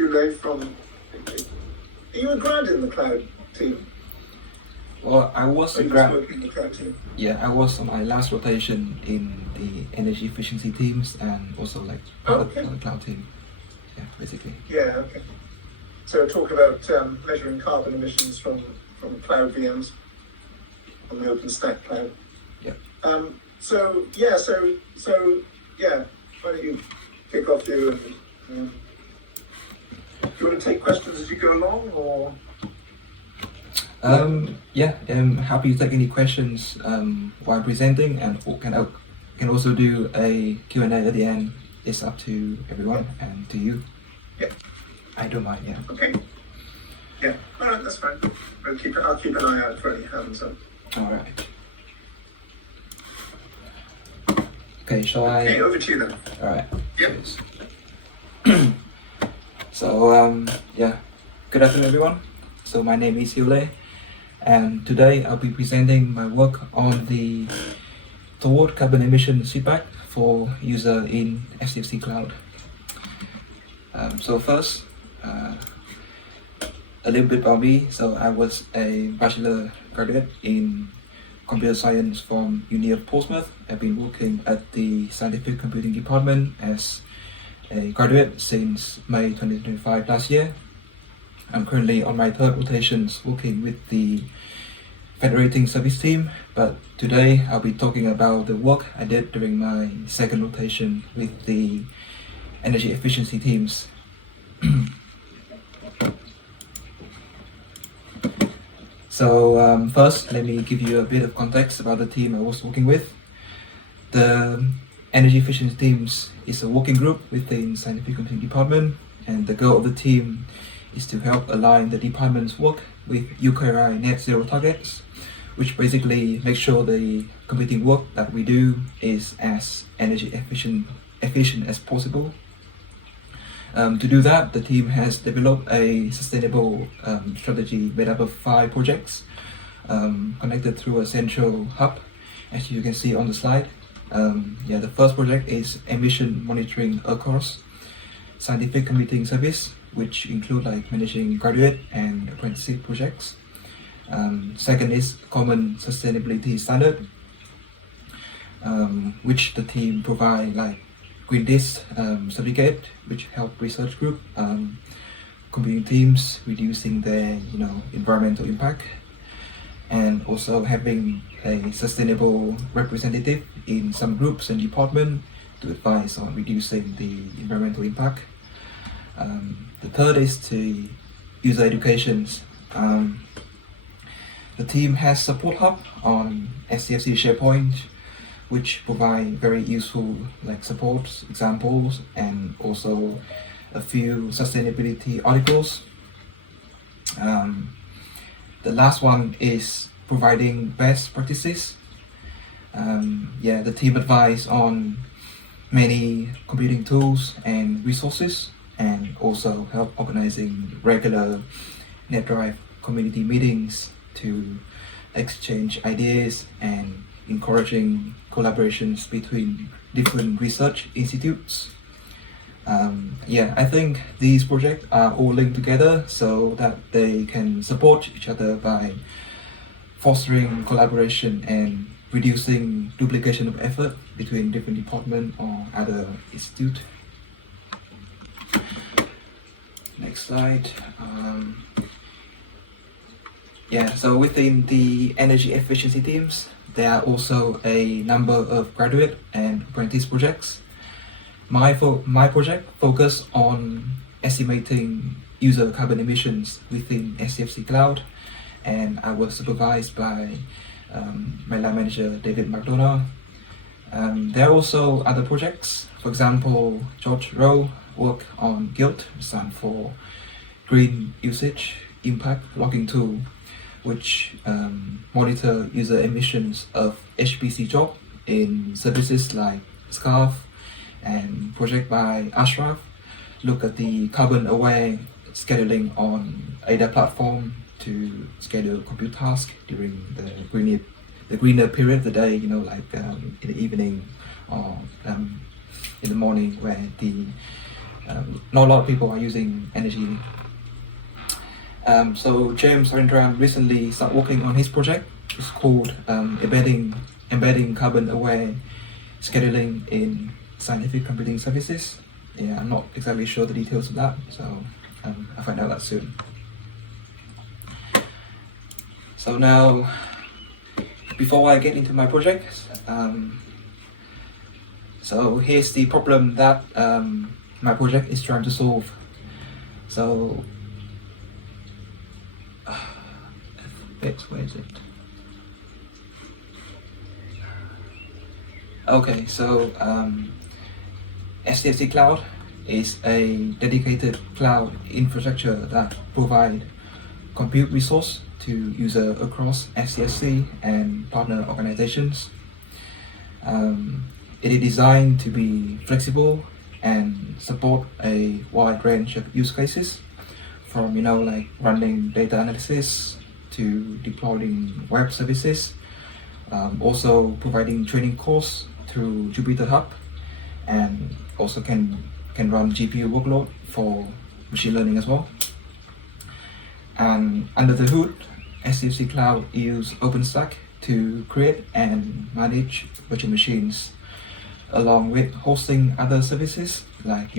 Hule from. Are you a grad in the cloud team? Well, I was Or a you grad. just work in the cloud team? Yeah, I was on my last rotation in the energy efficiency teams and also like part Okay. of the cloud team. Yeah, basically. Yeah, okay. So talk about measuring carbon emissions from cloud VMs on the OpenStack cloud. Yeah. So yeah, why don't you kick off you and do you want to take questions as you go along or? Yeah, I'm happy to take any questions while presenting, and can also do a Q&A at the end. It's up to everyone and to you. Yeah. I don't mind, yeah. Okay. Yeah, all right, that's fine. I'll keep an eye out for any hands up. All right. Okay, shall I? Okay, over to you then. All right. Yep. Cheers. So yeah, good afternoon everyone. So my name is Hule, and today I'll be presenting my work on the toward carbon emissions feedback for user in STFC Cloud. So first, a little bit about me. So I was a bachelor graduate in computer science from Uni of Portsmouth. I've been working at the scientific computing department as a graduate since May 2025 last year. I'm currently on my third rotations working with the federating service team, but today I'll be talking about the work I did during my second rotation with the energy efficiency teams. So first, let me give you a bit of context about the team I was working with. The energy efficiency teams is a working group within scientific computing department, and the goal of the team is to help align the department's work with UKRI net zero targets, which basically make sure the computing work that we do is as energy efficient as possible. To do that, the team has developed a sustainable strategy made up of 5 projects connected through a central hub, as you can see on the slide. The first project is emission monitoring across scientific computing service, which include like managing graduate and apprenticeship projects. Second is common sustainability standard, which the team provide like Green Disc certificate, which help research group computing teams reducing their environmental impact, and also having a sustainable representative in some groups and department to advise on reducing the environmental impact. The third is to user educations. The team has support hub on STFC SharePoint, which provide very useful like support examples and also a few sustainability articles. The last one is providing best practices. The team advise on many computing tools and resources, and also help organizing regular NetDrive community meetings to exchange ideas and encouraging collaborations between different research institutes. I think these projects are all linked together so that they can support each other by fostering collaboration and reducing duplication of effort between different departments or other institutes. Next slide. So within the energy efficiency teams, there are also a number of graduate and apprentice projects. My project focused on estimating user carbon emissions within STFC Cloud, and I was supervised by my lab manager David McDonough. There are also other projects. For example, George Rowe worked on GILT, stand for Green Usage Impact Logging Tool, which monitor user emissions of HPC job in services like SCARF, and project by Ashraf look at the carbon aware scheduling on ADA platform to schedule compute tasks during the greener period of the day, in the evening or in the morning, where the not a lot of people are using energy. So James Arendran recently started working on his project. It's called embedding carbon-aware scheduling in scientific computing services. Yeah, I'm not exactly sure the details of that, so I'll find out that soon. So now, before I get into my project, so here's the problem that my project is trying to solve. So, where is it? Okay, so STFC Cloud is a dedicated cloud infrastructure that provides compute resource to users across STFC and partner organizations. It is designed to be flexible and support a wide range of use cases, from like running data analysis to deploying web services, also providing training course through Jupyter Hub, and also can run GPU workload for machine learning as well. And under the hood, STFC Cloud uses OpenStack to create and manage virtual machines, along with hosting other services like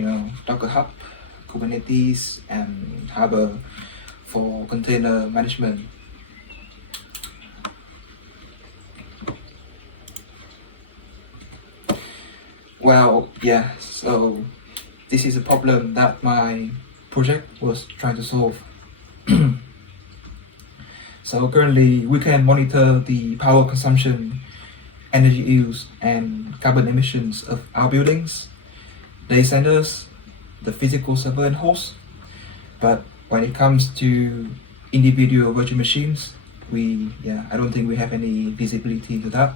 Docker Hub, Kubernetes, and Harbor for container management. Well, yeah, so this is a problem that my project was trying to solve. So currently we can monitor the power consumption, energy use, and carbon emissions of our buildings, data centers, the physical server and host. But when it comes to individual virtual machines, I don't think we have any visibility into that.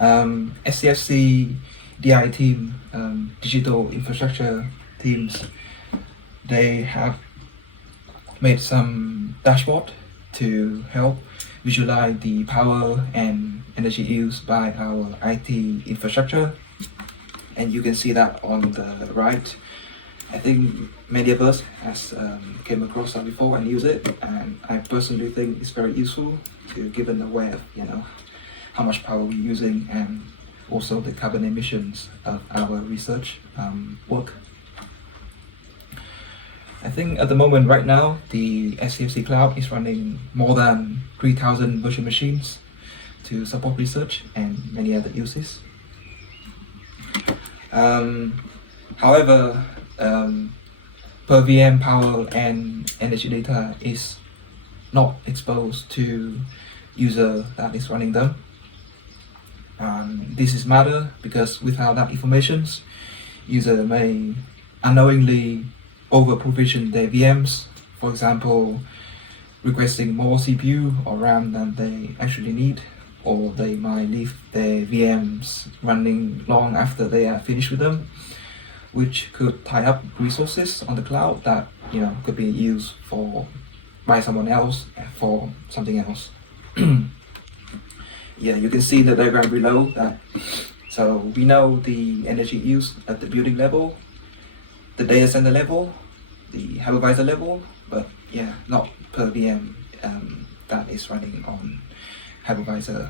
STFC DI team, digital infrastructure teams, they have made some dashboard to help visualize the power and energy used by our IT infrastructure, and you can see that on the right. I think many of us has came across that before and use it, and I personally think it's very useful to give an aware of how much power we're using and also the carbon emissions of our research work. I think at the moment right now the STFC Cloud is running more than 3,000 virtual machines to support research and many other uses. However, per VM power and energy data is not exposed to user that is running them. This is matter because without that information, user may unknowingly over provision their VMs, for example, requesting more CPU or RAM than they actually need, or they might leave their VMs running long after they are finished with them, which could tie up resources on the cloud that could be used by someone else for something else. Yeah, you can see the diagram below that. So we know the energy used at the building level, the data center level, the hypervisor level, but not per VM that is running on hypervisor.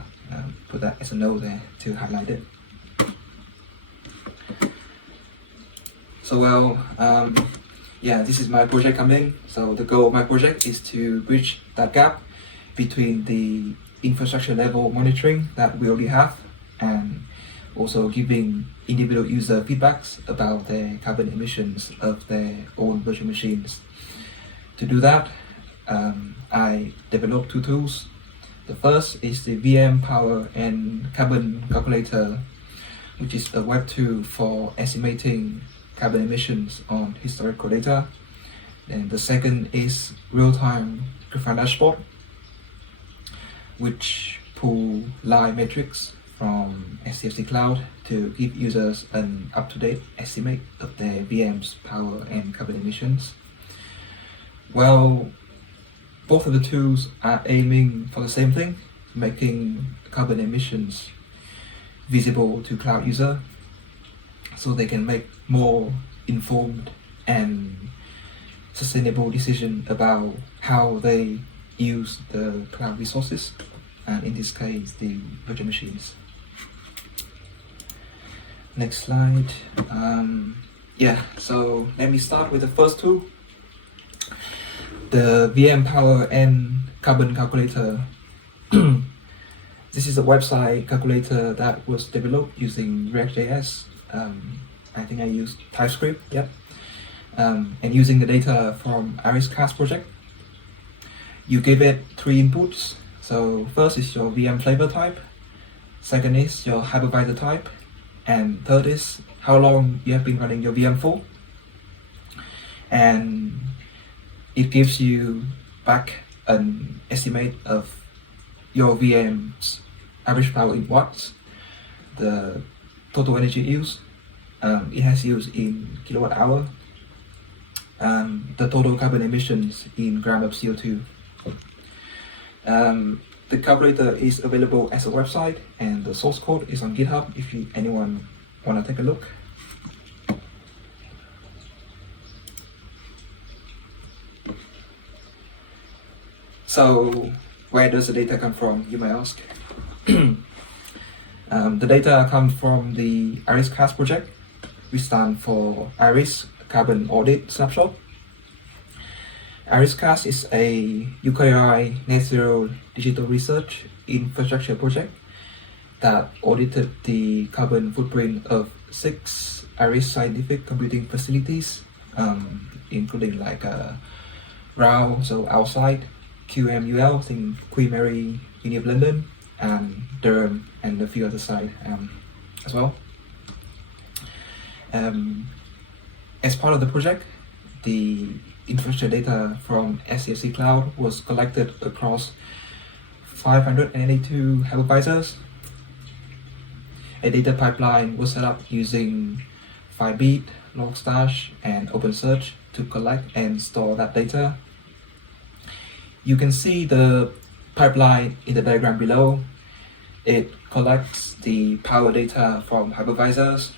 Put that as a note there to highlight it. So this is my project coming. So the goal of my project is to bridge that gap between the infrastructure level monitoring that we already have and also giving individual user feedbacks about their carbon emissions of their own virtual machines. To do that, I developed two tools. The first is the VM power and carbon calculator, which is a web tool for estimating carbon emissions on historical data. And the second is real-time Grafana dashboard, which pull live metrics from STFC Cloud to give users an up-to-date estimate of their VM's power and carbon emissions. Well, both of the tools are aiming for the same thing, making carbon emissions visible to cloud user so they can make more informed and sustainable decision about how they use the cloud resources, and in this case the virtual machines. Next slide. So let me start with the first two, the VM Power and Carbon Calculator. This is a website calculator that was developed using React.js. I think I used TypeScript, yep. And using the data from ArisCast project. You give it 3 inputs. So first is your VM flavor type, second is your hypervisor type, and third is how long you have been running your VM for. And it gives you back an estimate of your VM's average power in watts, the total energy used, it has used in kilowatt hour, the total carbon emissions in gram of CO2. The calculator is available as a website, and the source code is on GitHub if anyone want to take a look. So where does the data come from, you may ask? The data comes from the ArisCast project, which stands for Aris Carbon Audit Snapshot. ArisCast is a UKI net zero digital research infrastructure project that audited the carbon footprint of 6 Aris scientific computing facilities, including like RAU, so outside, QMUL, in Queen Mary, Uni of London, and Durham, and a few other sites as well. As part of the project, the infrastructure data from STFC Cloud was collected across 582 hypervisors. A data pipeline was set up using Firebase, Logstash, and OpenSearch to collect and store that data. You can see the pipeline in the diagram below. It collects the power data from hypervisors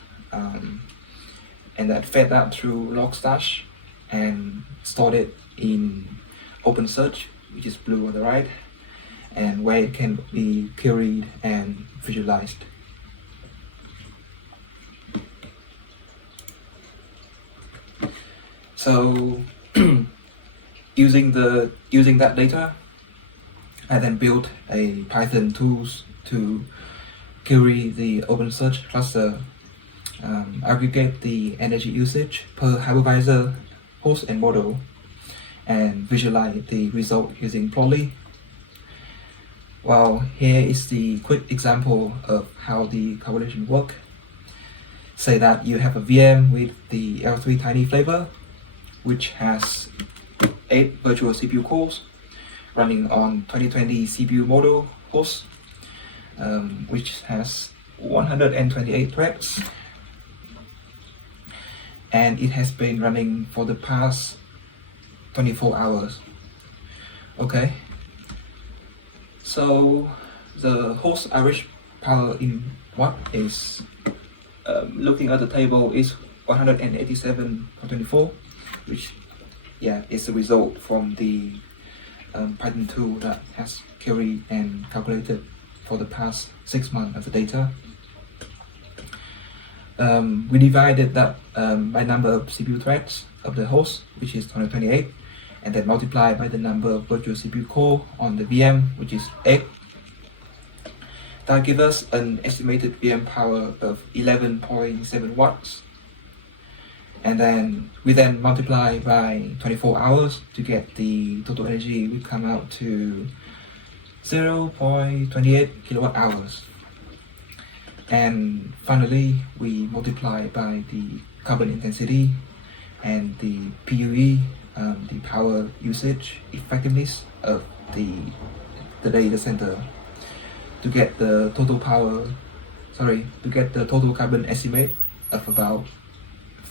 and then fed that through Logstash and stored it in OpenSearch, which is blue on the right, and where it can be queried and visualized. So using that data, I then built a Python tools to query the OpenSearch cluster, aggregate the energy usage per hypervisor, host and model, and visualize the result using Plotly. Well, here is the quick example of how the calculation work. Say that you have a VM with the L3 Tiny flavor, which has 8 virtual CPU cores running on 2020 CPU model host, which has 128 threads, and it has been running for the past 24 hours. Okay, so the host average power in watt is, looking at the table, is 187.24, which is the result from the Python tool that has queried and calculated for the past 6 months of the data. We divided that by number of CPU threads of the host, which is 128, and then multiply by the number of virtual CPU core on the VM, which is 8. That gives us an estimated VM power of 11.7 watts. And then we multiply by 24 hours to get the total energy. We come out to 0.28 kilowatt hours. And finally, we multiply by the carbon intensity and the PUE, the power usage effectiveness of the data center, to get the total carbon estimate of about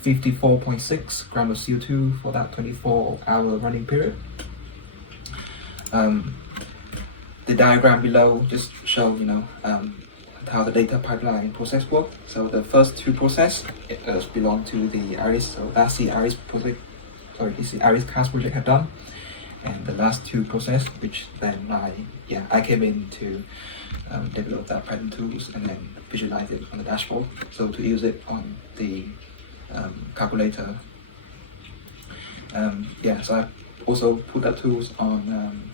54.6 grams of CO2 for that 24-hour running period. The diagram below just show how the data pipeline process work. So the first two process belong to the Iris. So that's the Iris project, or is the Iris Cast project have done. And the last two process, which then I came in to develop that Python tools and then visualize it on the dashboard. So to use it on the calculator. So I also put that tools on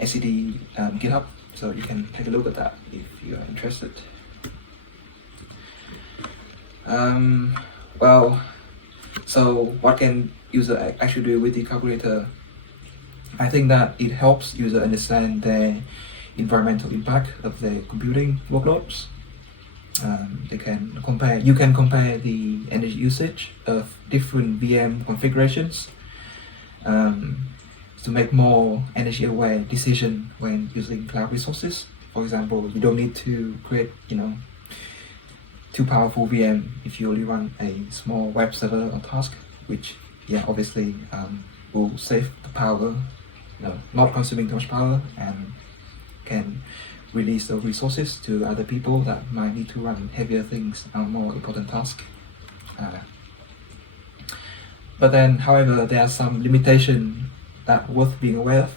SCD GitHub, so you can take a look at that if you are interested. So what can user actually do with the calculator? I think that it helps user understand the environmental impact of their computing workloads. You can compare the energy usage of different VM configurations to make more energy aware decision when using cloud resources. For example, you don't need to create too powerful VM if you only run a small web server or task, which obviously will save the power, not consuming too much power, and can release those resources to other people that might need to run heavier things and more important tasks. But then, however, there are some limitations that worth being aware of.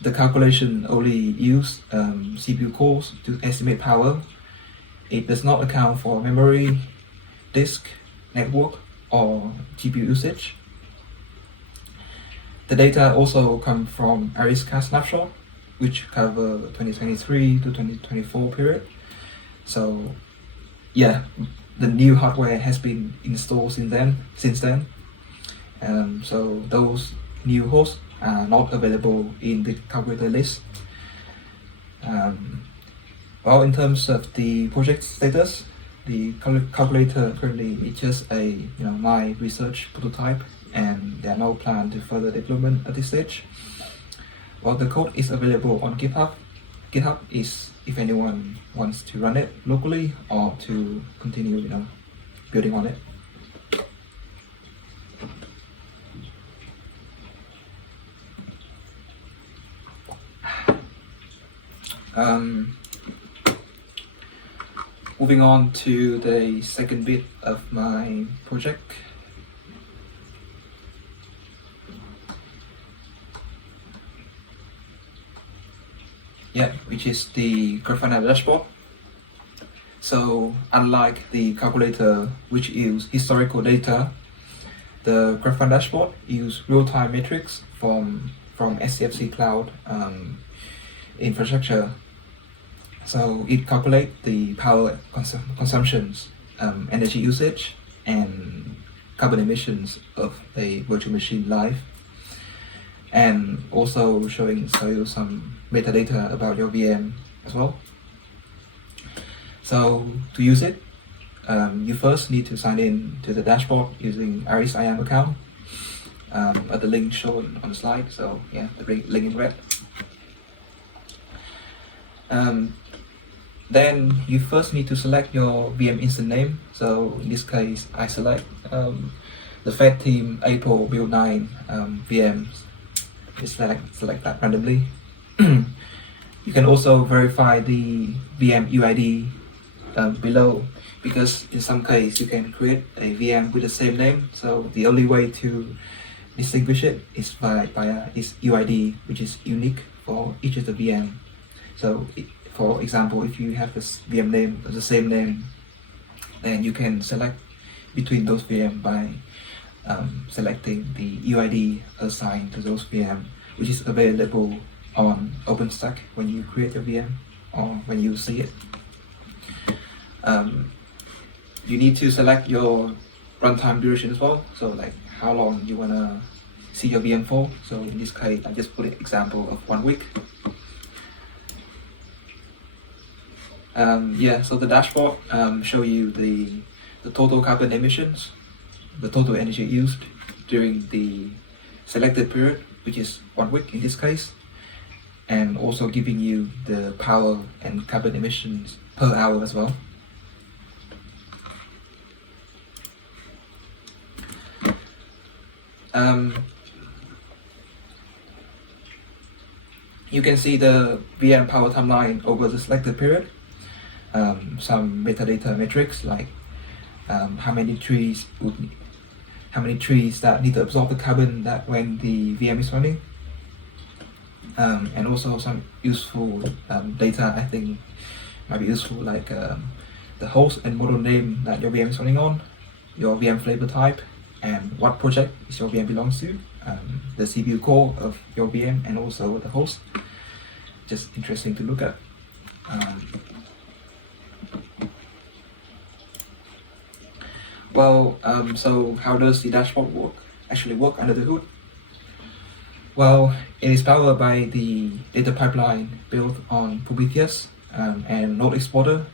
The calculation only use CPU cores to estimate power. It does not account for memory, disk, network, or GPU usage. The data also come from Iris Cast snapshot, which cover 2023 to 2024 period. So the new hardware has been installed since then. So those new hosts are not available in the calculator list. In terms of the project status, the calculator currently is just a my research prototype, and there are no plan to further development at this stage. The code is available on GitHub. GitHub is if anyone wants to run it locally or to continue building on it. Moving on to the second bit of my project. Which is the Grafana dashboard. So unlike the calculator, which use historical data, the Grafana dashboard use real-time metrics from STFC cloud infrastructure. So it calculates the power consumptions, energy usage, and carbon emissions of a virtual machine live, and also show you some metadata about your VM as well. So to use it, you first need to sign in to the dashboard using Iris IAM account at the link shown on the slide. So the link in red. Then you first need to select your VM instance name. So in this case, I select the Fed Team April Build 9 VMs. Just select that randomly. You can also verify the VM UID below, because in some case you can create a VM with the same name. So the only way to distinguish it is by its UID, which is unique for each of the VM. So for example, if you have a VM name of the same name, then you can select between those VM by selecting the UID assigned to those VM, which is available on OpenStack when you create a VM or when you see it. You need to select your runtime duration as well, so like how long you wanna see your VM for. So in this case, I just put an example of 1 week. So the dashboard show you the total carbon emissions, the total energy used during the selected period, which is 1 week in this case, and also giving you the power and carbon emissions per hour as well. You can see the VM power timeline over the selected period. Some metadata metrics like how many trees that need to absorb the carbon that when the VM is running, and also some useful data I think might be useful, like the host and model name that your VM is running on, your VM flavor type, and what project is your VM belongs to, the CPU core of your VM, and also the host. Just interesting to look at. So how does the dashboard actually work under the hood? Well, it is powered by the data pipeline built on Prometheus and Node Exporter.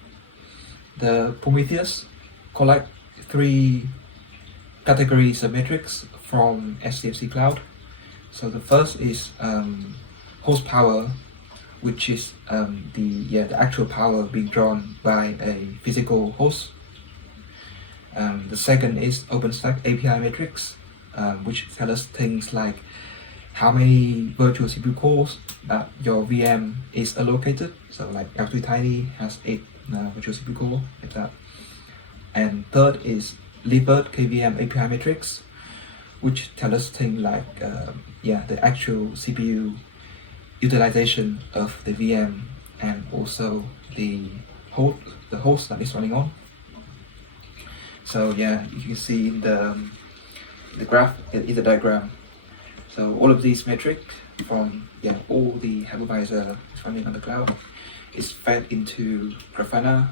The Prometheus collect 3 categories of metrics from STFC Cloud. So the first is host power, which is the actual power being drawn by a physical host. The second is OpenStack API metrics, which tell us things like how many virtual CPU cores that your VM is allocated. So like L3 Tiny has 8 virtual CPU core, like that. And third is Leopard KVM API metrics, which tell us things like the actual CPU utilization of the VM and also the host that is running on. So yeah, you can see in the graph, in the diagram. So all of these metrics from all the hypervisor is running on the cloud is fed into Grafana,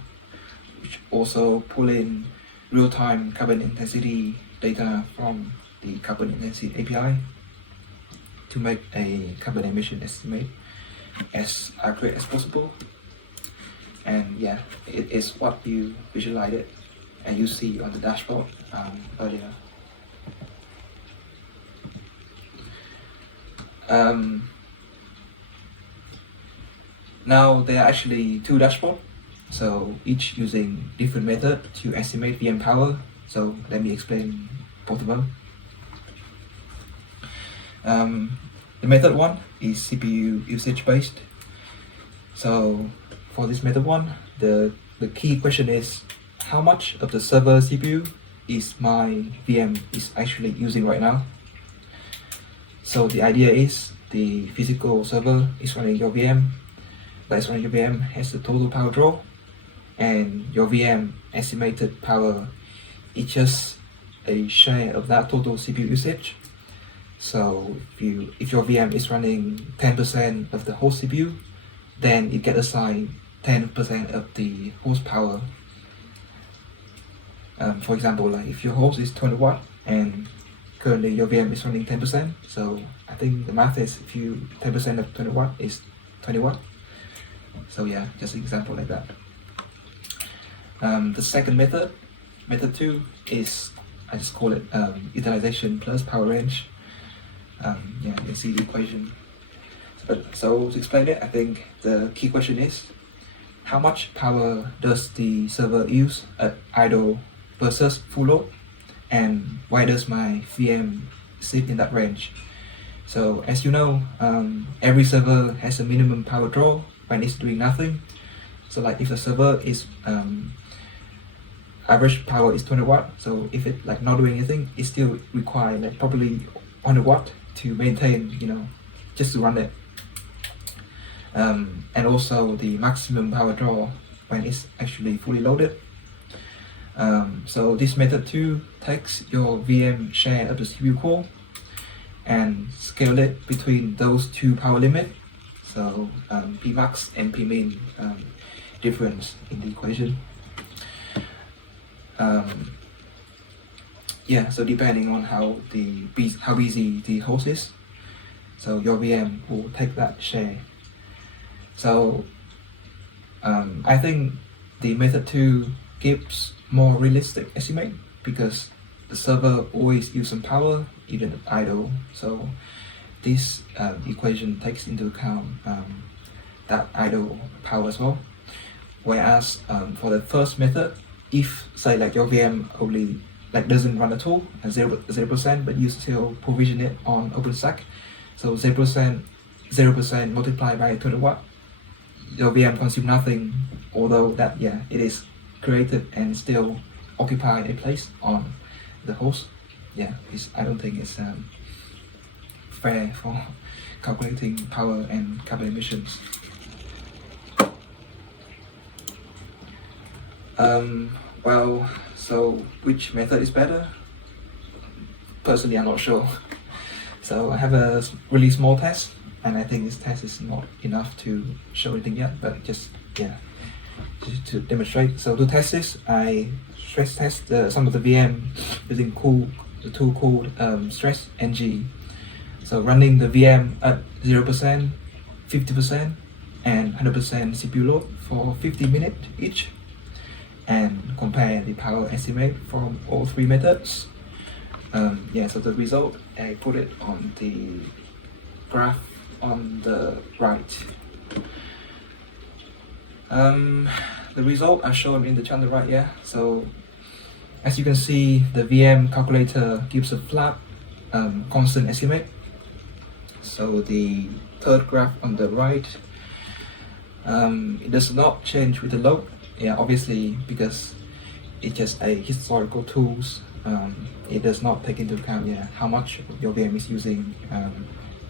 which also pull in real-time carbon intensity data from the carbon intensity API to make a carbon emission estimate as accurate as possible. And yeah, it is what you visualize it and you see on the dashboard earlier. Now there are actually 2 dashboards, so each using different method to estimate VM power. So let me explain both of them. The method 1 is CPU usage based. So for this method 1, the key question is how much of the server CPU is my VM is actually using right now. So the idea is the physical server is running your VM, has the total power draw, and your VM estimated power is just a share of that total CPU usage. So if your VM is running 10% of the host CPU, then it gets assigned 10% of the host power. For example, like if your host is 20 watt and currently your VM is running 10%, so I think the math is 10% of 20 watt is 20 watt. So yeah, just an example like that. The second method 2 is, I just call it utilization plus power range. You can see the equation. So to explain it, I think the key question is how much power does the server use at idle versus full load, and why does my VM sit in that range? So as you know, every server has a minimum power draw when it's doing nothing. So like if the server is average power is 20 watt, so if it like not doing anything, it still require like probably 100 watt to maintain, just to run it. And also the maximum power draw when it's actually fully loaded. So this method 2 takes your VM share of the CPU core and scale it between those 2 power limits. So Pmax and Pmin difference in the equation. So depending on how busy the host is, so your VM will take that share. So I think the method 2 gives more realistic estimate because the server always uses some power even at idle. So this equation takes into account that idle power as well. Whereas for the first method, if say like your VM only like doesn't run at all at 0%, but you still provision it on OpenStack, so 0% 0% multiplied by 20 watt, your VM consumes nothing, although that, yeah, it is created and still occupy a place on the host. Yeah, I don't think it's fair for calculating power and carbon emissions. Well, so which method is better? Personally, I'm not sure. So I have a really small test, and I think this test is not enough to show anything yet, but just, yeah, to demonstrate. So to test this, I stress test some of the VM using the tool called stress ng. So running the VM at 0%, 50%, and 100% CPU load for 50 minutes each, and compare the power estimate from all three methods. Yeah, so the result, I put it on the graph on the right. The result are shown in the chart on the right, yeah. So as you can see, the VM calculator gives a flat constant estimate. So the third graph on the right, it does not change with the load. Yeah, obviously, because it's just a historical tools. It does not take into account, yeah, how much your VM is using,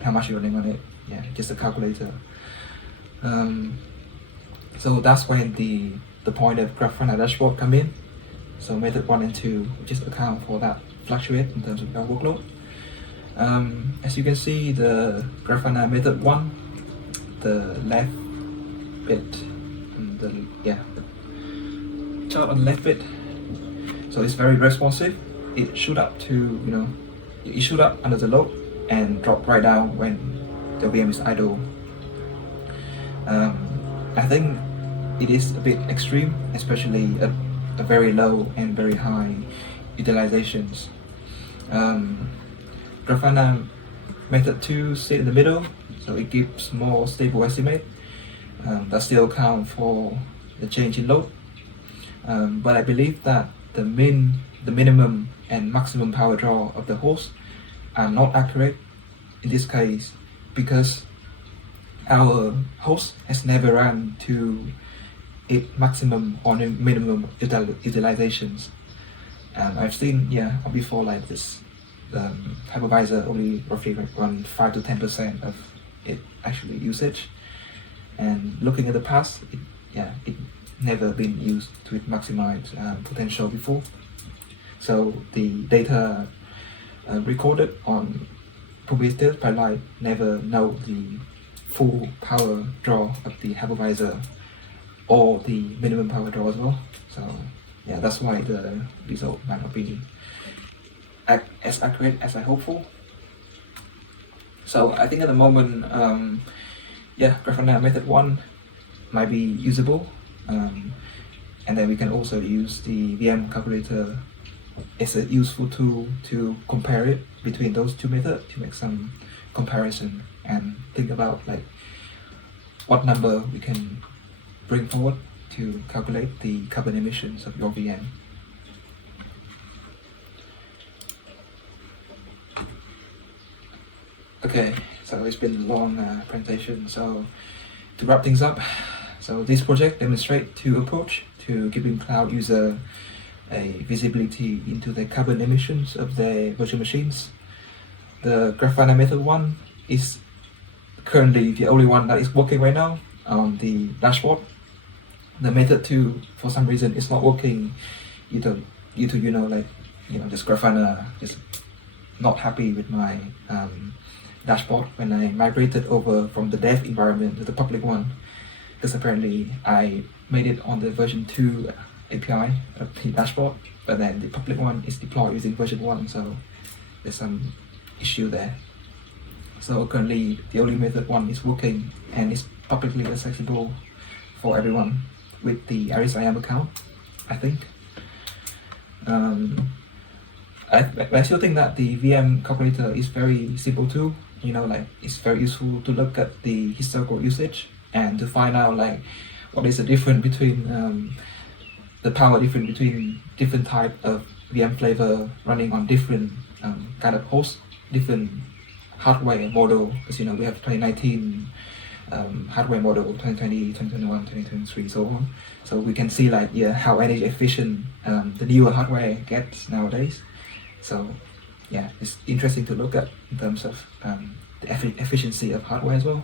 how much you're running on it. Yeah, just a calculator. So that's when the point of Grafana dashboard come in. So method 1 and 2 just account for that fluctuate in terms of your workload. As you can see, the Grafana method 1, the left bit, and the chart on the left bit. So it's very responsive. It shoot up to, it shoot up under the load and drop right down when the VM is idle. I think it is a bit extreme, especially at a very low and very high utilizations. Grafana method 2 sit in the middle, so it gives more stable estimate that still account for the change in load. But I believe that the minimum and maximum power draw of the host are not accurate in this case, because our host has never run to its maximum or minimum utilizations. I've seen, before, like this hypervisor only roughly run 5 to 10% of it actually usage, and looking at the past, it never been used to its maximized potential before. So the data recorded on Prometheus pipeline never know the full power draw of the hypervisor or the minimum power draw as well. So yeah, that's why the result might not be as accurate as I hope for. So I think at the moment, Grafana method 1 might be usable, and then we can also use the VM calculator as a useful tool to compare it between those two methods, to make some comparison and think about like what number we can bring forward to calculate the carbon emissions of your VM. Okay, so it's been a long presentation. So to wrap things up, so this project demonstrates two approaches to giving cloud user a visibility into the carbon emissions of their virtual machines. The Grafana method 1 is currently the only one that is working right now on the dashboard. The method 2, for some reason, is not working due to this Grafana is not happy with my dashboard when I migrated over from the dev environment to the public one, because apparently I made it on the version 2 API of the dashboard, but then the public one is deployed using version 1, so there's some issue there. So currently the only method 1 is working and is publicly accessible for everyone with the RSIM account, I think. I still think that the VM calculator is very simple too. It's very useful to look at the historical usage and to find out like what is the difference between the power difference between different type of VM flavor running on different kind of hosts, different hardware model, because we have 2019 hardware model, 2020, 2021, 2023, so on. So we can see like how energy efficient the newer hardware gets nowadays. So yeah, it's interesting to look at in terms of the efficiency of hardware as well.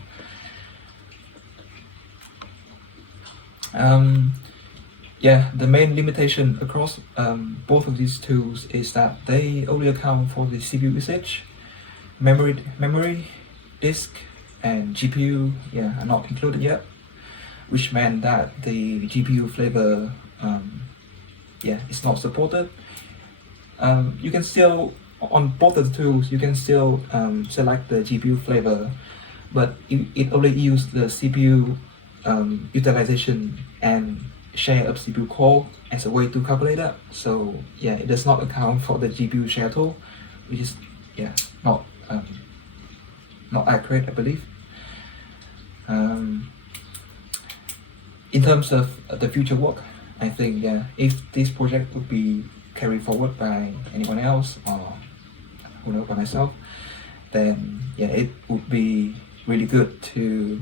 The main limitation across both of these tools is that they only account for the CPU usage, memory, disk, and GPU are not included yet, which meant that the GPU flavor is not supported. You can still, on both of the tools, you can still select the GPU flavor, but it only uses the CPU utilization and share of CPU core as a way to calculate that. So it does not account for the GPU share tool, which is not accurate, I believe. In terms of the future work, I think if this project would be carried forward by anyone else or by myself, then it would be really good to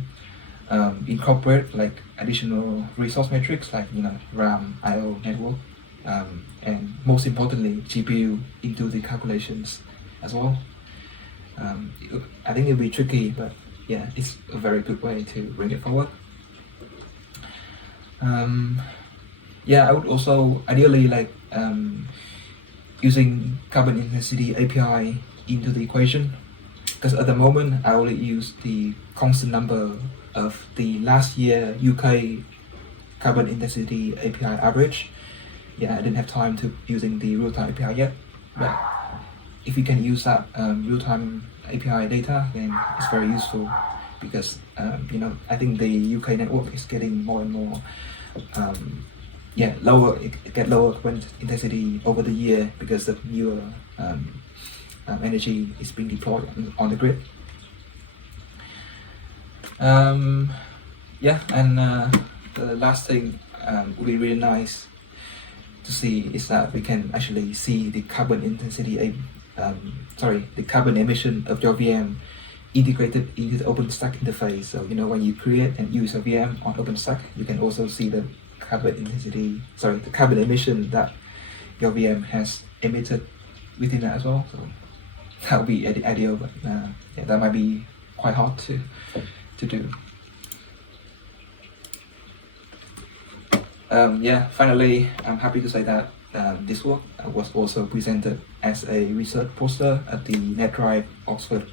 incorporate like additional resource metrics like RAM, I/O network, and most importantly GPU into the calculations as well. I think it'll be tricky, but it's a very good way to bring it forward. I would also ideally like using carbon intensity API into the equation, because at the moment I only use the constant number of the last year UK carbon intensity API average. I didn't have time to using the real-time API yet, but if you can use that real-time API data, then it's very useful, because I think the UK network is getting more and more lower. It get lower carbon intensity over the year because of newer energy is being deployed on the grid. And the last thing would be really nice to see is that we can actually see the carbon intensity, the carbon emission of your VM integrated into the OpenStack interface. So when you create and use a VM on OpenStack, you can also see the carbon intensity, the carbon emission that your VM has emitted within that as well. So that would be ideal, but that might be quite hard to do. Finally, I'm happy to say that this work was also presented as a research poster at the NetDrive Oxford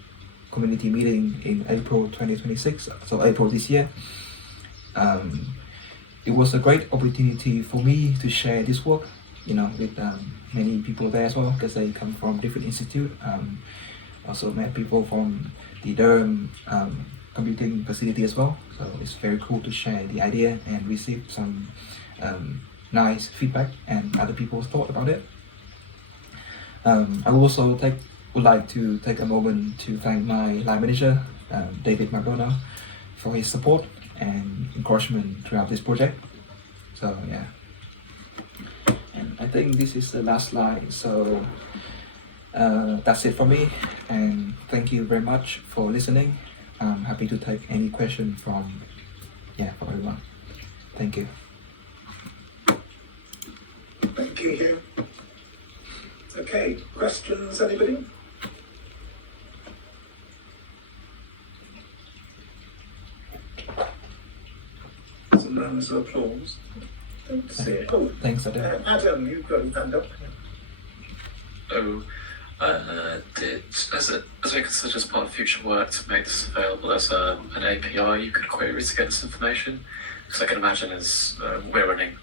community meeting in April 2026, so April this year. It was a great opportunity for me to share this work, with many people there as well, because they come from different institutes. Also met people from the Durham computing facility as well. So it's very cool to share the idea and receive some nice feedback and other people's thought about it. I also would like to take a moment to thank my line manager, David McDonough, for his support and encouragement throughout this project. So and I think this is the last slide. So that's it for me, and thank you very much for listening. I'm happy to take any question from everyone. Thank you. Thank you, Hugh. Okay, questions, anybody? Some rounds of applause. Don't see it. Oh, thanks, Adam. Adam, you've got your hand up. As we consider as part of future work to make this available as an API you could query to get this information? Because I can imagine as we're running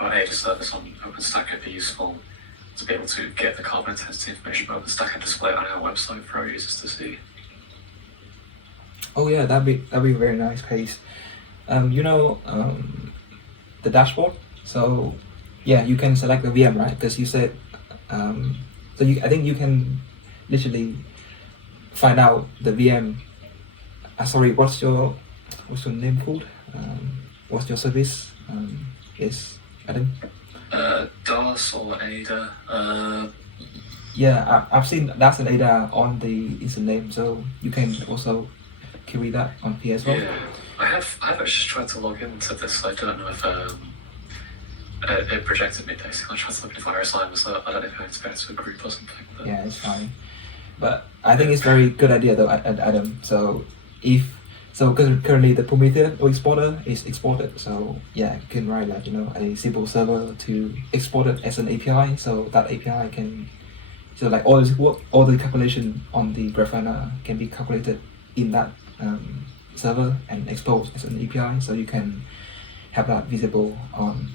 our ADA service on OpenStack, it'd be useful to be able to get the carbon intensity information from OpenStack and display it on our website for our users to see. Oh yeah, that'd be a very nice case. The dashboard. So you can select the VM, right? Because you said I think you can literally find out the VM. Sorry, what's your name called? What's your service? Yes, Adam. DAS or ADA. Yeah, I've seen that's an ADA on the instant name, so you can also query that on P as well. Yeah, I've actually tried to log into this. I don't know if it projected me basically. I tried to look at virus line, so I don't know if I had to go to a group or something. But Yeah, it's fine. But I think it's very good idea though, Adam. So because currently the Prometheus exporter is exported, so yeah, you can write like a simple server to export it as an API. So that API can like all the calculation on the Grafana can be calculated in that server and exposed as an API. So you can have that visible on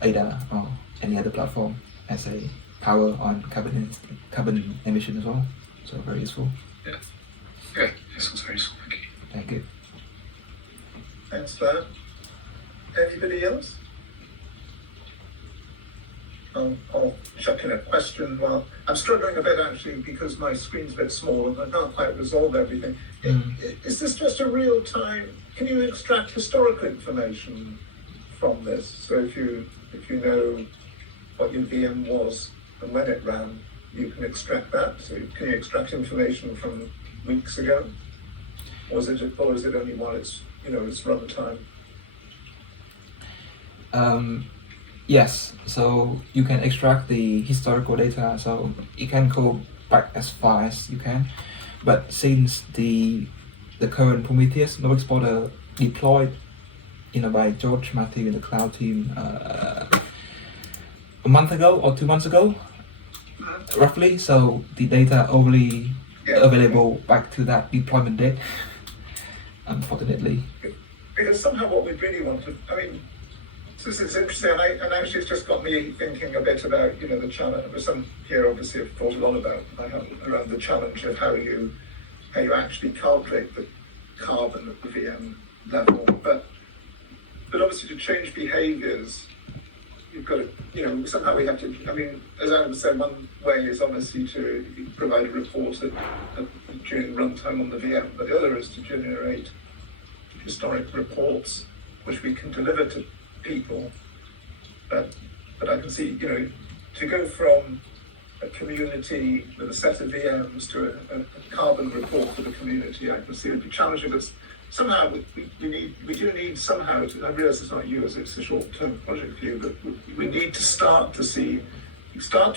ADA or any other platform as a power on carbon emission as well. So very useful. yeah, okay, this was very useful. Thank you. Thank you. Thanks for that. Anybody else? I'll chuck in a question. Well, I'm struggling a bit actually because my screen's a bit small and I can't quite resolve everything. Is this just a real time? Can you extract historical information from this? So if you know what your VM was and when it ran, you can extract that. So can you extract information from weeks ago, or is it only while it's it's runtime? Yes, so you can extract the historical data, so it can go back as far as you can. But since the current Prometheus node exporter deployed by George Matthew in the cloud team a month ago or 2 months ago, roughly, so the data only available back to that deployment date, unfortunately. Because somehow what we really want to, this is interesting, and actually it's just got me thinking a bit about, the challenge. There's some here obviously I've thought a lot about around the challenge of how you actually calculate the carbon at the VM level. But obviously to change behaviors, you've got to, somehow we have to, as Adam said, one way is obviously to provide a report during runtime on the VM, but the other is to generate historic reports which we can deliver to people, but I can see, to go from a community with a set of VMs to a carbon report for the community, I can see it would be challenging, but somehow we do need somehow to, I realise it's not you as it's a short-term project for you, but we need to start to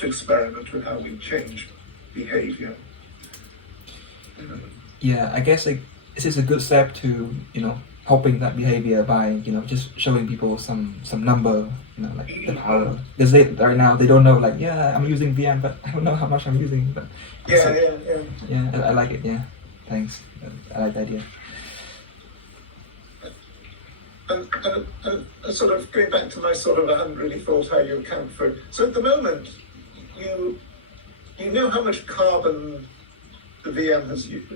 experiment with how we change behaviour. Yeah, I guess this is a good step to helping that behavior by just showing people some number, like the power. Because right now they don't know, like, yeah, I'm using VM, but I don't know how much I'm using. But yeah, I like it. Yeah, thanks. I like the idea. And sort of going back to my I hadn't really thought how you account for it. So at the moment, you know how much carbon the VM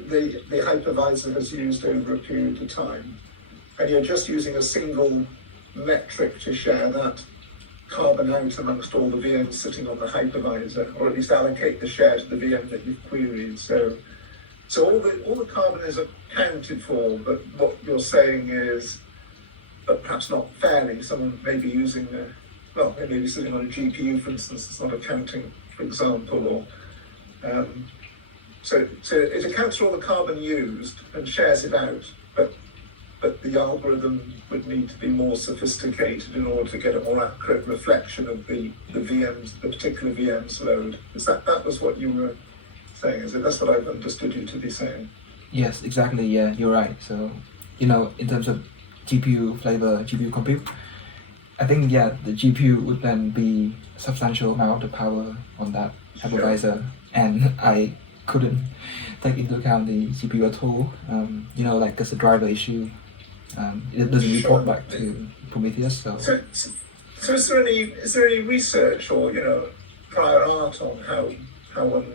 the hypervisor has used over a period of time, and you're just using a single metric to share that carbon out amongst all the VMs sitting on the hypervisor, or at least allocate the share to the VM that you've queried. So all the carbon is accounted for, but what you're saying is, but perhaps not fairly, someone may be using they may be sitting on a GPU, for instance, that's not accounting, for example, or so it accounts for all the carbon used and shares it out, but the algorithm would need to be more sophisticated in order to get a more accurate reflection of the VMs, the particular VM's load. Is that was what you were saying? Is it? That's what I've understood you to be saying. Yes, exactly. Yeah, you're right. So in terms of GPU flavor, GPU compute, I think the GPU would then be a substantial amount of power on that hypervisor, and I couldn't take into account the GPU at all. Like there's a driver issue. It doesn't report back to Prometheus. So is there any research or prior art on how one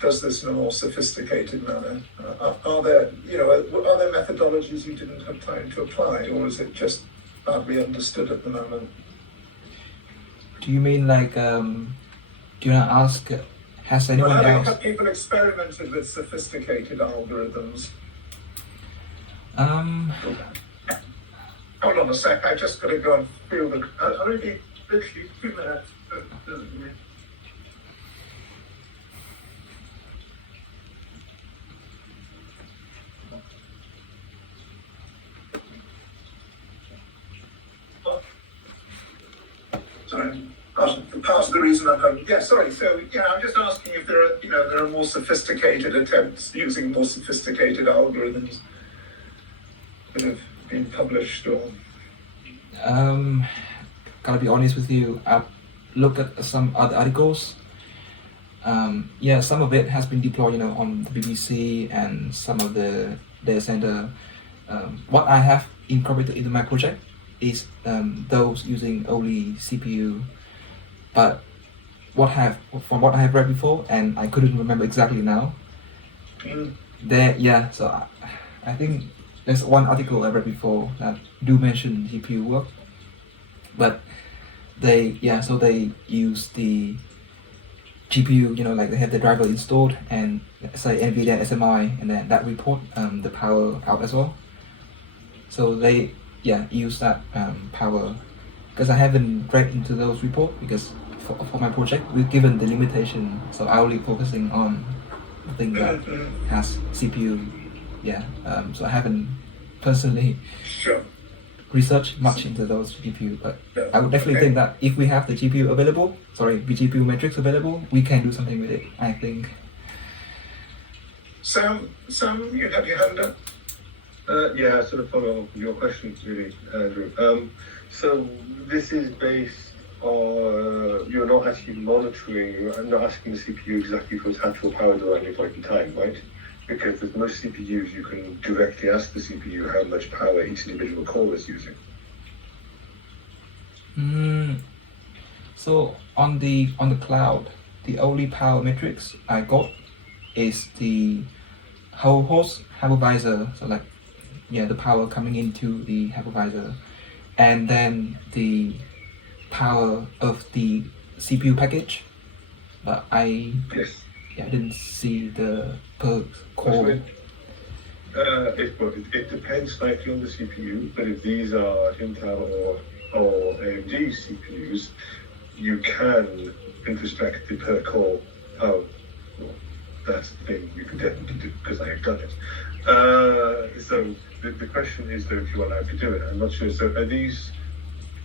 does this in a more sophisticated manner? Are there methodologies you didn't have time to apply, or is it just badly understood at the moment? Do you mean like? Do you want to ask? Has anyone else? Have people experimented with sophisticated algorithms? Hold on a sec. I just got to go and feel the. I'll only literally 2 minutes. Part of the reason I'm home. Yeah, sorry. So, I'm just asking if there are more sophisticated attempts using more sophisticated algorithms that have been published or. Gotta be honest with you, I've looked at some other articles. Some of it has been deployed, on the BBC and some of the data center. What I have incorporated into my project is those using only CPU. But from what I have read before, and I couldn't remember exactly now. So I think there's one article I read before that do mention GPU work, but they use the GPU, like they have the driver installed and say NVIDIA SMI, and then that report the power out as well. So they use that power, because I haven't read into those reports because for my project we're given the limitation, so I only focusing on the thing that has CPU. So I haven't personally researched much into those GPU, but I would definitely think that if we have the GPU metrics available, we can do something with it, I think. Sam, you have your hand up. Sort of follow up with your questions, really, Andrew. So this is based on you're not actually monitoring, you're not asking the CPU exactly for its actual power draw at any point in time, right? Because with most CPUs, you can directly ask the CPU how much power each individual core is using. So on the cloud, the only power metrics I got is the whole host hypervisor, so like the power coming into the hypervisor, and then the power of the CPU package. But I didn't see the per core. It depends slightly on the CPU, but if these are Intel or AMD CPUs, you can introspect the per core power. That's the thing you can definitely do, because I have done it. So the question is, though, if you're allowed to do it. I'm not sure. So are these,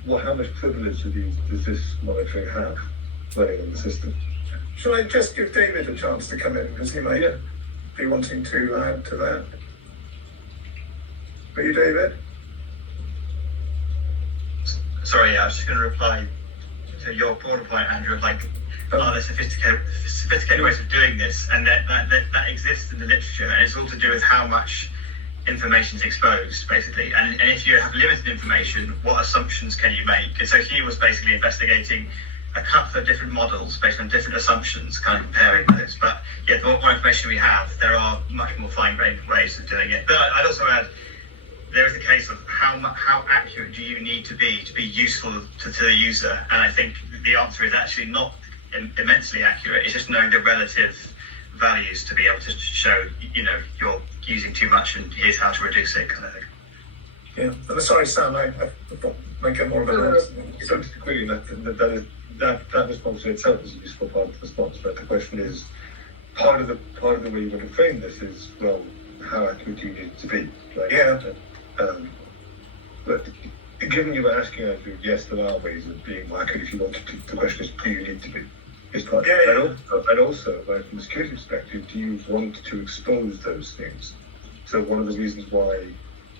how much privilege does this monitoring have running on the system? Shall I just give David a chance to come in, because he might be wanting to add to that? Are you David? Sorry, I was just going to reply to your broader point, Andrew, of are there sophisticated ways of doing this, and that exists in the literature, and it's all to do with how much information is exposed, basically. And if you have limited information, what assumptions can you make? And so he was basically investigating a couple of different models based on different assumptions, kind of comparing those. But the more information we have, there are much more fine-grained ways of doing it. But I'd also add, there is the case of how accurate do you need to be useful to the user? And I think the answer is actually not immensely accurate. It's just knowing the relative values to be able to show, you're using too much and here's how to reduce it, kind of thing. Yeah, and sorry, Sam, I might get more about that. So just quickly, that response in itself is a useful part of the response, but the question is, part of the way you want to frame this is, well, how accurate do you need it to be? Right? But given you were asking, Andrew, yes, there are ways of being more accurate if you want to. The question is, do you need to be? And also, from a security perspective, do you want to expose those things? So one of the reasons why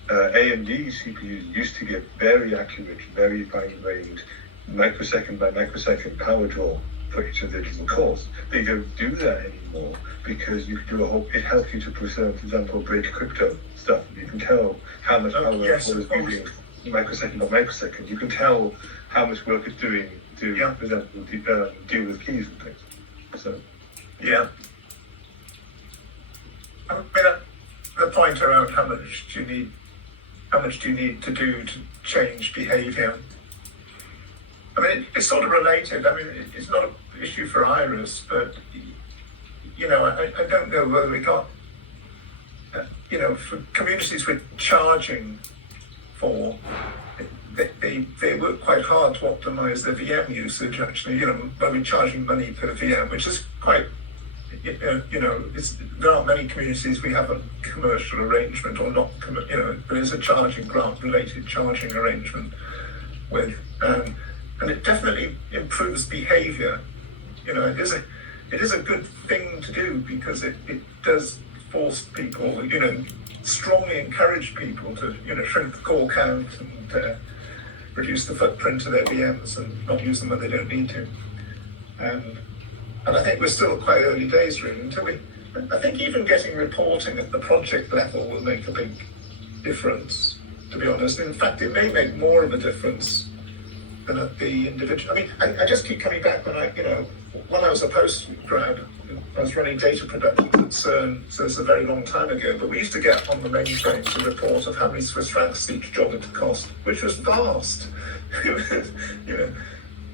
AMD CPUs used to get very accurate, very fine-grained, microsecond by microsecond power draw for each of the different cores. They don't do that anymore because you can do it helps you to preserve, for example, break crypto stuff. You can tell how much power is using microsecond by microsecond. You can tell how much work it's doing to, for example, deal with keys and things. So, I mean, the point around how much do you need to do to change behaviour? I mean, it's sort of related. I mean, it's not an issue for Iris, but I don't know whether we got for communities with charging for. They work quite hard to optimise their VM usage. Actually, by charging money per VM, which is quite, there aren't many communities we have a commercial arrangement or not, but it's a charging grant related charging arrangement with. and it definitely improves behaviour. You know, it is a good thing to do because it does force people, you know, strongly encourage people to, you know, shrink the core count and reduce the footprint of their VMs and not use them when they don't need to. And I think we're still at quite early days really until I think even getting reporting at the project level will make a big difference, to be honest. In fact, it may make more of a difference than at the individual. I mean, I just keep coming back when I was a postgrad, I was running data productions at CERN, so it's a very long time ago, but we used to get on the mainframes a report of how many Swiss francs each job had cost, which was vast. It was, you know,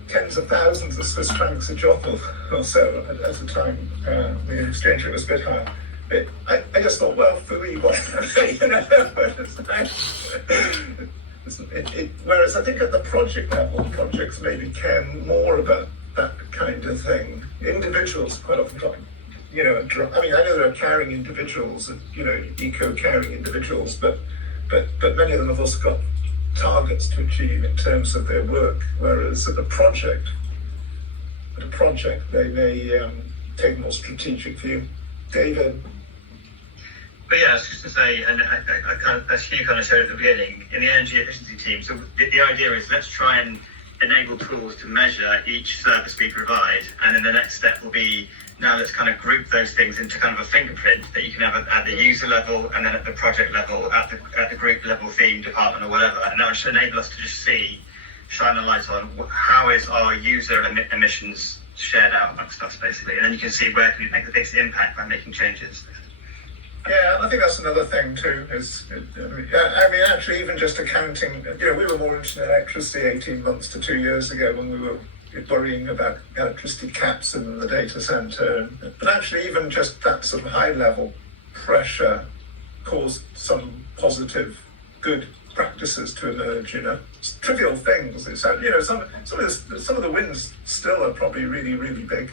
tens of thousands of Swiss francs a job or so at the time. The exchange rate was a bit higher. I just thought, well, phooey, you know. Whereas I think at the project level, projects maybe care more about that kind of thing. Individuals quite often drop, you know, I mean, I know there are caring individuals and, you know, eco-caring individuals, but many of them have also got targets to achieve in terms of their work, whereas at a project they may take a more strategic view. David? But yeah, I was just to say, and I kind of, as Hugh kind of showed at the beginning, in the energy efficiency team, so the idea is let's try and enable tools to measure each service we provide, and then the next step will be, now let's kind of group those things into kind of a fingerprint that you can have at the user level, and then at the project level, at the group level, theme, department, or whatever, and that will enable us to just shine a light on how is our user emissions shared out amongst us, basically, and then you can see where can we make the biggest impact by making changes. Yeah, I think that's another thing too, I mean, actually even just accounting, you know, we were more into electricity 18 months to 2 years ago when we were worrying about electricity caps in the data center. But actually even just that sort of high level pressure caused some positive, good practices to emerge, you know. It's trivial things. It's, you know, some of the wins still are probably really, really big.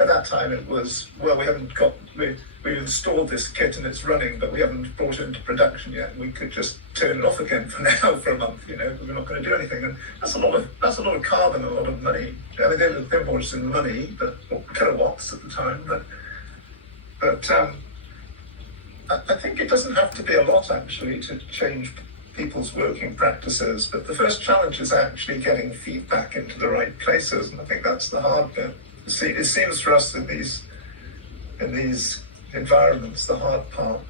At that time it was, well, we've installed this kit and it's running, but we haven't brought it into production yet. We could just turn it off again for now for a month, you know, because we're not going to do anything. And that's a lot of carbon, a lot of money. I mean, they're more just in money, but kilowatts at the time. But I think it doesn't have to be a lot actually to change people's working practices. But the first challenge is actually getting feedback into the right places, and I think that's the hard bit. See, it seems for us in these environments, the hard part.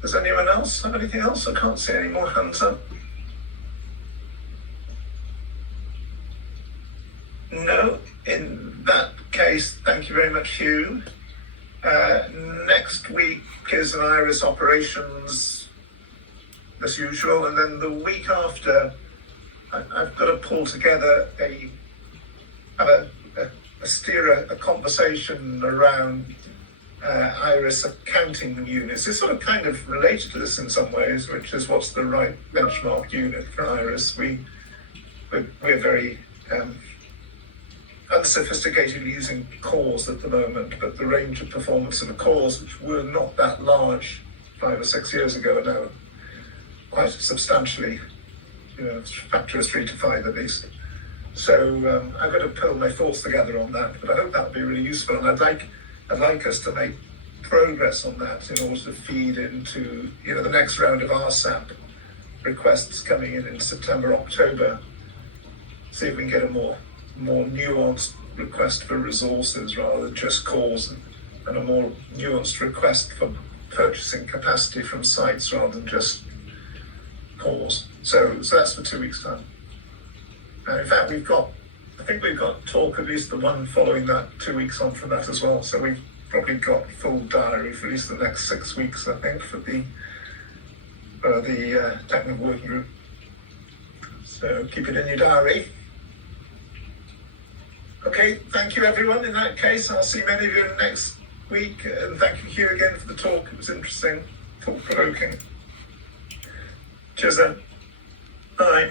Does anyone else have anything else? I can't see any more hands up. No, in that case, thank you very much, Hugh. Next week is an IRIS operations as usual, and then the week after, I've got to pull together steer a conversation around IRIS accounting units. It's sort of kind of related to this in some ways, which is what's the right benchmark unit for IRIS. We're very unsophisticated using cores at the moment, but the range of performance in the cores, which were not that large 5 or 6 years ago, are now quite substantially, you know, factor of 3 to 5 at least. So I've got to pull my thoughts together on that, but I hope that'll be really useful. And I'd like us to make progress on that in order to feed into, you know, the next round of RSAP requests coming in September, October. See if we can get a more nuanced request for resources rather than just cores, and a more nuanced request for purchasing capacity from sites rather than just cores. So that's for 2 weeks' time. In fact, I think we've got talk, at least the one following that 2 weeks on from that as well. So we've probably got full diary for at least the next 6 weeks, I think, for the technical working group. So keep it in your diary. Okay, thank you everyone. In that case, I'll see many of you next week. And thank you, Hugh, again for the talk. It was interesting, thought-provoking. Cheers then. Bye.